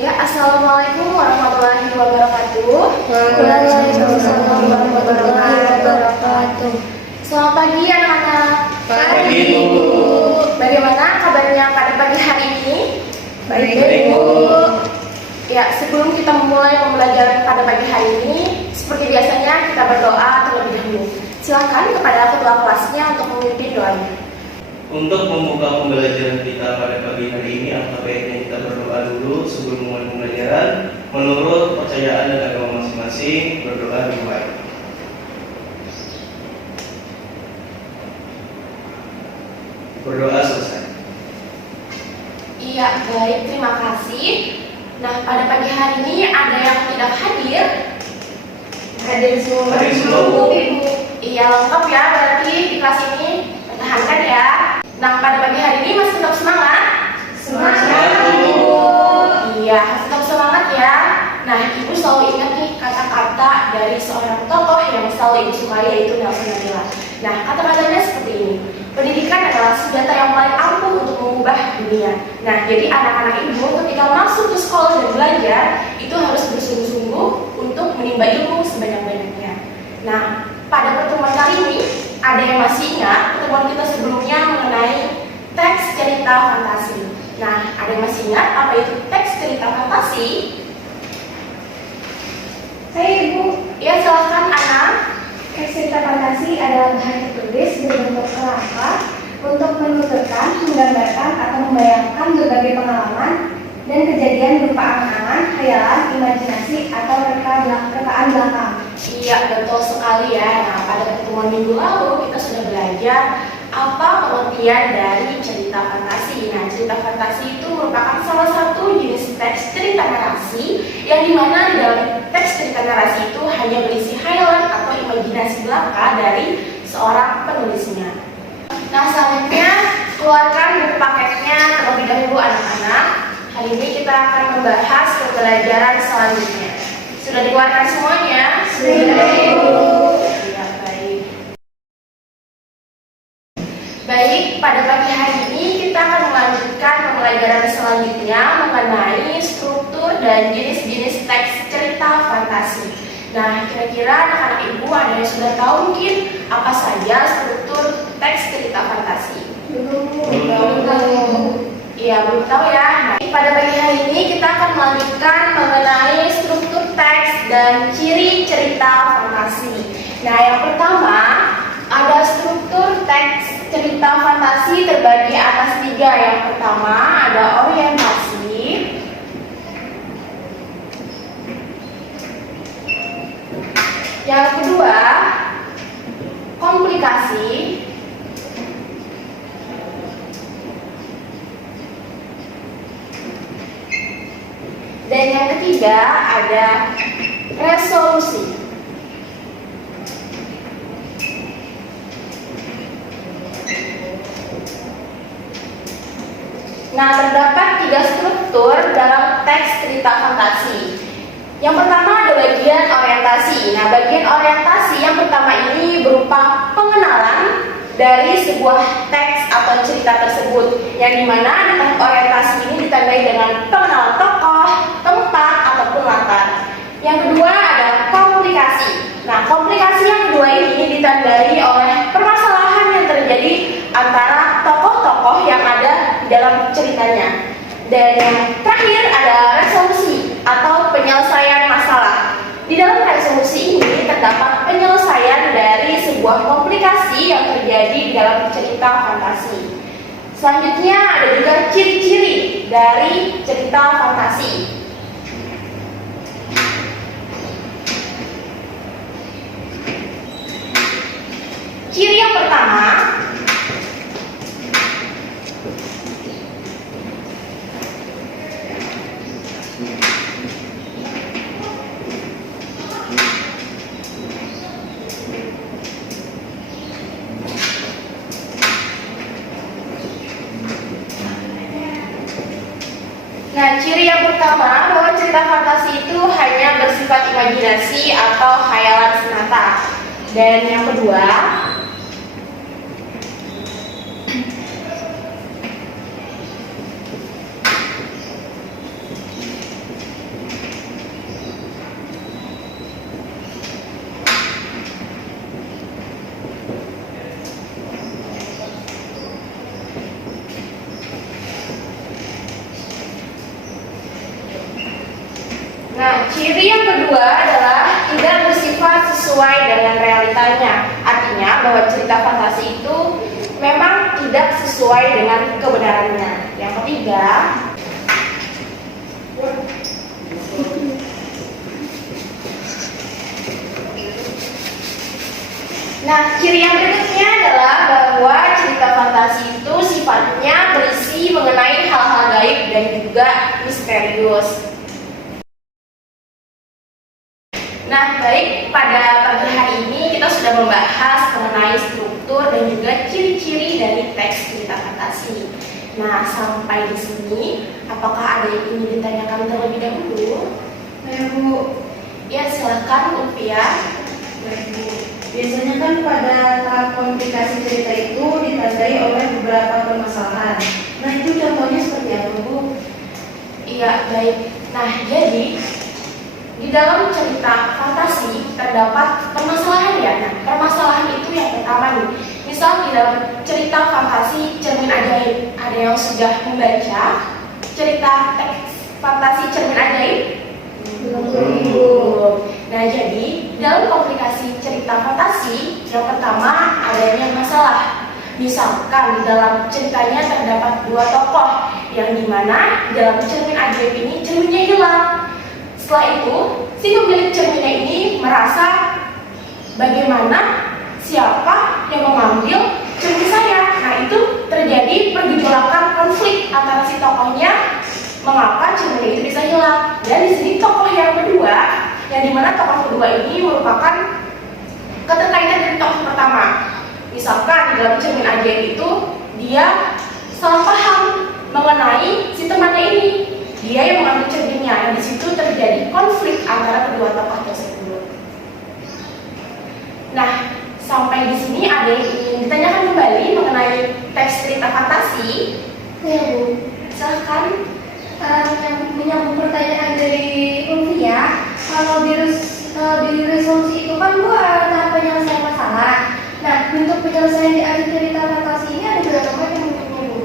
Ya, Assalamualaikum warahmatullahi wabarakatuh. Waalaikumsalam warahmatullahi wabarakatuh. Selamat pagi anak-anak. Pagi, Bu. Bagaimana kabarnya pada pagi hari ini? Baik, Bu. Ya, sebelum kita memulai pembelajaran pada pagi hari ini, seperti biasanya kita berdoa terlebih dahulu. Silakan kepada ketua kelasnya untuk memimpin doanya. Untuk membuka pembelajaran kita pada pagi hari ini, alangkah baiknya kita berdoa dulu sebelum mulai pembelajaran. Menurut kepercayaan dan agama masing-masing, berdoa lebih baik. Berdoa selesai. Iya, baik, terima kasih. Nah, pada pagi hari ini ada yang tidak hadir. Hadir semua. Hadir semua, Bu. Ibu. Iya, lengkap ya berarti di kelas ini. Pertahankan ya. Nah, pada pagi hari ini masih tetap semangat? Semangat, Bu. Iya, harus tetap semangat ya. Nah, Ibu selalu ingat nih kata-kata dari seorang tokoh yang selalu Ibu sukai, yaitu Nelson Mandela. Nah, kata-katanya seperti ini. Pendidikan adalah senjata yang paling ampuh untuk mengubah dunia. Nah, jadi anak-anak Ibu ketika masuk ke sekolah dan belajar, itu harus bersungguh-sungguh untuk menimba ilmu sebanyak-banyaknya. Nah, pada pertemuan kali ini, ada yang masih ingat pertemuan kita sebelumnya mengenai teks cerita fantasi. Nah, ada yang masih ingat apa itu teks cerita fantasi? Saya, Ibu. Ya, silahkan anak. Teks cerita fantasi adalah bahan tertulis berbentuk kerangka untuk menuturkan, menggambarkan, atau membayangkan berbagai pengalaman dan kejadian berupa angan-angan, khayalan, imajinasi, atau rekaan belakang. Iya, betul sekali ya. Nah, pada pertemuan minggu lalu kita sudah belajar apa pengertian dari cerita fantasi. Nah, cerita fantasi itu merupakan salah satu jenis teks cerita narasi yang dimana di dalam teks cerita narasi itu hanya berisi khayalan atau imajinasi belaka dari seorang penulisnya. Nah, selanjutnya keluarkan buku paketnya terlebih dahulu anak-anak. Hari ini kita akan membahas pembelajaran selanjutnya. Sudah dikeluarkan semuanya? Sudah, Ibu. Ya, baik. Baik, pada pagi hari ini kita akan melanjutkan pembelajaran selanjutnya mengenai struktur dan jenis-jenis teks cerita fantasi. Nah, kira-kira anak-anak Ibu ada yang sudah tahu mungkin apa saja struktur teks cerita fantasi? Belum tahu. Iya, belum tahu ya. Nah, pada pagi hari ini kita akan melanjutkan mengenai struktur teks dan ciri cerita fantasi. Nah, yang pertama ada struktur teks cerita fantasi terbagi atas 3. Yang pertama ada orientasi, yang kedua komplikasi, dan yang ketiga ada resolusi. Nah, terdapat 3 struktur dalam teks cerita fantasi. Yang pertama ada bagian orientasi. Nah, bagian orientasi yang pertama ini berupa pengenalan dari sebuah teks atau cerita tersebut, yang dimana di tahap orientasi ini ditandai dengan pengenalan tokoh, tempat, ataupun latar. Yang kedua ada komplikasi. Nah, komplikasi yang kedua ini ditandai oleh permasalahan yang terjadi antara tokoh-tokoh yang ada di dalam ceritanya. Dan yang terakhir ada resolusi atau penyelesaian masalah. Di dalam resolusi ini terdapat sebuah komplikasi yang terjadi di dalam cerita fantasi. Selanjutnya ada juga ciri-ciri dari cerita fantasi. Ciri yang pertama, bahwa cerita fantasi itu hanya bersifat imajinasi atau khayalan semata. Dan yang kedua, ciri yang kedua adalah tidak bersifat sesuai dengan realitanya. Artinya bahwa cerita fantasi itu memang tidak sesuai dengan kebenarannya. Yang ketiga, ciri yang berikutnya adalah bahwa cerita fantasi itu sifatnya berisi mengenai hal-hal gaib dan juga misterius. Baik, pada pagi hari ini kita sudah membahas mengenai struktur dan juga ciri-ciri dari teks cerita fantasi. Sampai di sini, apakah ada yang ingin ditanyakan terlebih dahulu? Ya, Bu. Ya, silakan Ulfia. Baik, Bu. Biasanya kan pada tahap komplikasi cerita itu ditandai oleh beberapa permasalahan. Itu contohnya seperti apa, Bu? Iya, baik. Jadi di dalam cerita fantasi terdapat permasalahan ya. Permasalahan itu yang pertama nih. Misal di dalam cerita fantasi Cermin Ajaib, ada yang sudah membaca cerita teks fantasi Cermin Ajaib? Belum. Jadi dalam komplikasi cerita fantasi yang pertama adanya masalah. Misalkan di dalam ceritanya terdapat dua tokoh yang dimana di dalam Cermin Ajaib ini cerminnya hilang. Setelah itu, si pemilik cerminnya ini merasa bagaimana siapa yang mengambil cermin saya. Itu terjadi pergejolakan konflik antara si tokohnya mengapa cermin itu bisa hilang. Dan di sini tokoh yang kedua, yang dimana tokoh kedua ini merupakan keterkaitan dari tokoh pertama. Misalkan di dalam Cermin Ajaib itu dia salah paham mengenai si temannya ini. Dia yang mengambil cerminnya, dan di situ terjadi konflik antara kedua tokoh tersebut. Sampai di sini ada yang ingin ditanyakan kembali mengenai teks cerita fantasi? Ya, Bu. Silahkan. Menyambung pertanyaan dari Ulfia, kalau di resolusi itu kan Bu tahap penyelesaian masalah. Bentuk penyelesaian di akhir cerita fantasi ini ada berapa macam bentuknya, Bu?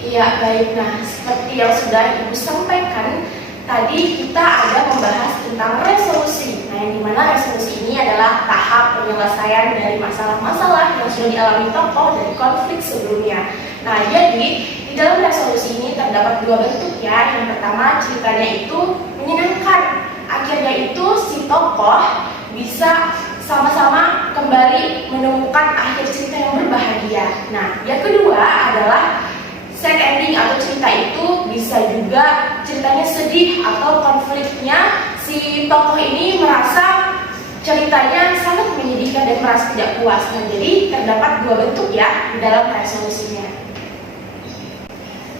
Iya, baik. Seperti yang sudah Ibu sampaikan, tadi kita ada membahas tentang resolusi. Yang dimana resolusi ini adalah tahap penyelesaian dari masalah-masalah yang sudah dialami tokoh dari konflik sebelumnya. Jadi di dalam resolusi ini terdapat dua bentuk ya. Yang pertama, ceritanya itu menyenangkan. Akhirnya itu si tokoh bisa sama-sama kembali menemukan akhir cerita yang berbahagia. Yang kedua adalah sad ending atau cerita itu bisa juga ceritanya sedih atau konfliknya si tokoh ini merasa ceritanya sangat menyedihkan dan merasa tidak puas. Jadi terdapat dua bentuk ya di dalam resolusinya.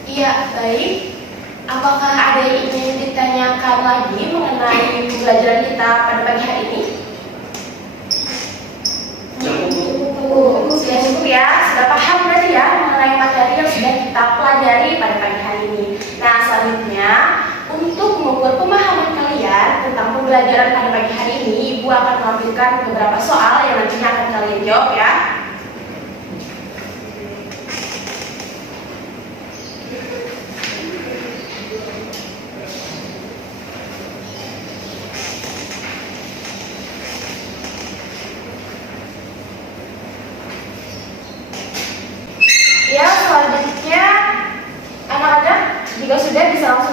Iya, baik. Apakah ada yang ingin ditanyakan lagi mengenai pembelajaran kita pada pagi hari ini? Sudah cukup ya, sudah paham berarti ya mengenai materi yang sudah kita pelajari pada pagi hari ini. Selanjutnya untuk mengukur pemahaman kalian tentang pembelajaran pada pagi hari ini, Ibu akan menampilkan beberapa soal yang nantinya akan kalian jawab ya.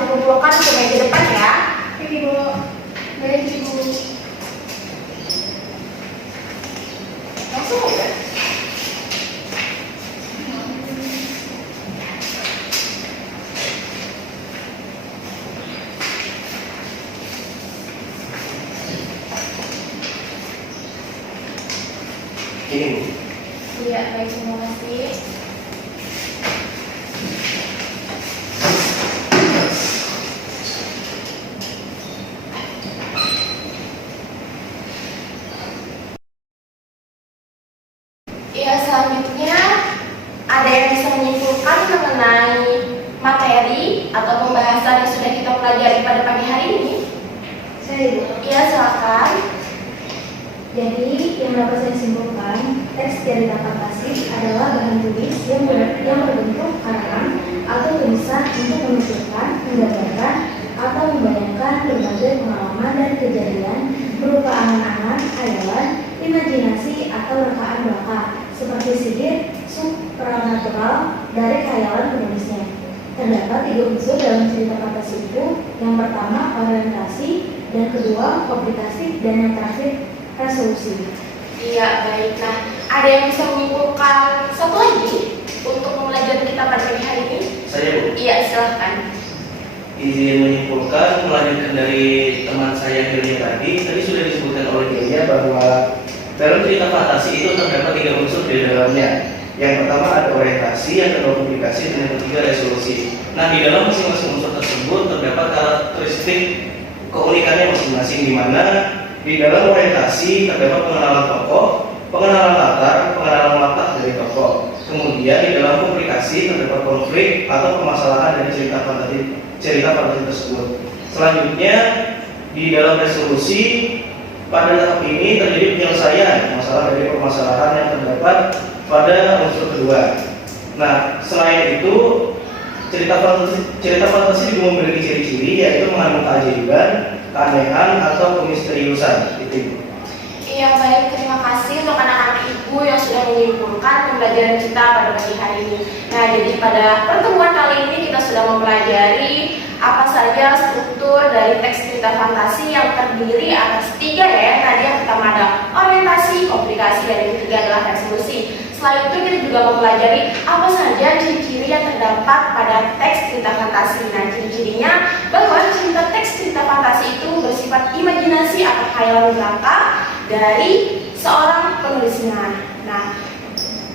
dikumpulkan ke meja depan ya. Ibu, baik Ibu. Langsung aja. Ini Bu. Iya, baik, terima kasih. Iya, selanjutnya ada yang bisa menyimpulkan mengenai materi atau pembahasan yang sudah kita pelajari pada pagi hari ini? Saya Ibu. Iya, silakan. Jadi, yang dapat saya simpulkan, teks cerita fantasi adalah bahan tulis yang berbentuk karangan atau tulisan untuk menunjukkan, menggambarkan, atau membayangkan berbagai pengalaman dan kejadian berupa angan-angan, hayalan, imajinasi, atau rekaan belaka, seperti sihir, supranatural dari khayalan penulisnya. Terdapat 3 unsur dalam cerita fantasi itu. Yang pertama, orientasi, dan kedua, komplikasi, dan yang terakhir, resolusi. Iya, baik. Nah, ada yang bisa menyimpulkan satu lagi untuk pembelajaran kita pada pagi hari ini? Saya Bu. Iya, silahkan. Izin menyimpulkan melanjutkan dari teman saya Hilya tadi sudah disebutkan oleh Hilya bahwa dalam cerita fantasi itu terdapat 3 unsur di dalamnya. Yang pertama ada orientasi, yang kedua komplikasi, dan yang ketiga resolusi. Nah, di dalam masing-masing unsur tersebut terdapat karakteristik keunikannya masing-masing, di mana di dalam orientasi terdapat pengenalan tokoh, pengenalan latar, pengenalan watak dari tokoh. Kemudian di dalam komplikasi terdapat konflik atau permasalahan dari cerita fantasi tersebut. Selanjutnya di dalam resolusi pada tahap ini terjadi penyelesaian masalah dari permasalahan yang terdapat pada unsur kedua. Nah, selain itu cerita fantasi juga memiliki ciri-ciri, yaitu mengandung keajaiban, keanehan, atau kemisteriusan. Itu. Iya, baik. Terima kasih untuk anak-anak ibu yang sudah menyimpulkan pembelajaran kita pada pagi hari ini. Nah, jadi pada pertemuan kali ini kita sudah mempelajari apa saja struktur dari teks cerita fantasi yang terdiri atas 3 ya. Tadi yang pertama ada orientasi, komplikasi, dan yang ketiga adalah resolusi. Selain itu kita juga mempelajari apa saja ciri-ciri yang terdapat pada teks cerita fantasi. Nah, ciri-cirinya bahwa cerita teks cerita fantasi itu bersifat imajinasi atau khayalan belaka dari seorang penulisnya. Nah,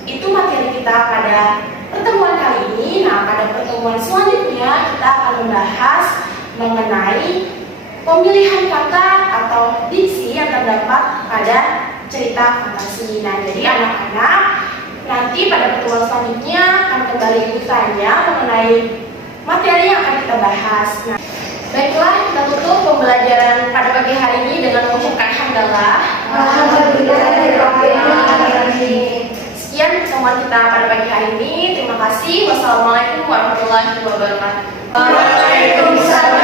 itu materi kita pada pertemuan kali ini. Nah, pada pertemuan selanjutnya kita akan membahas mengenai pemilihan kata atau diksi yang terdapat pada cerita fantasi. Nah, jadi anak-anak nanti pada pertemuan selanjutnya akan kembali bertanya mengenai materi yang akan kita bahas. Nah, baiklah, kita tutup pembelajaran pada pagi hari ini dengan mengucapkan hamdalah. Sekian pertemuan kita pada pagi hari ini. Terima kasih. Wassalamualaikum warahmatullahi wabarakatuh. Waalaikumsalam.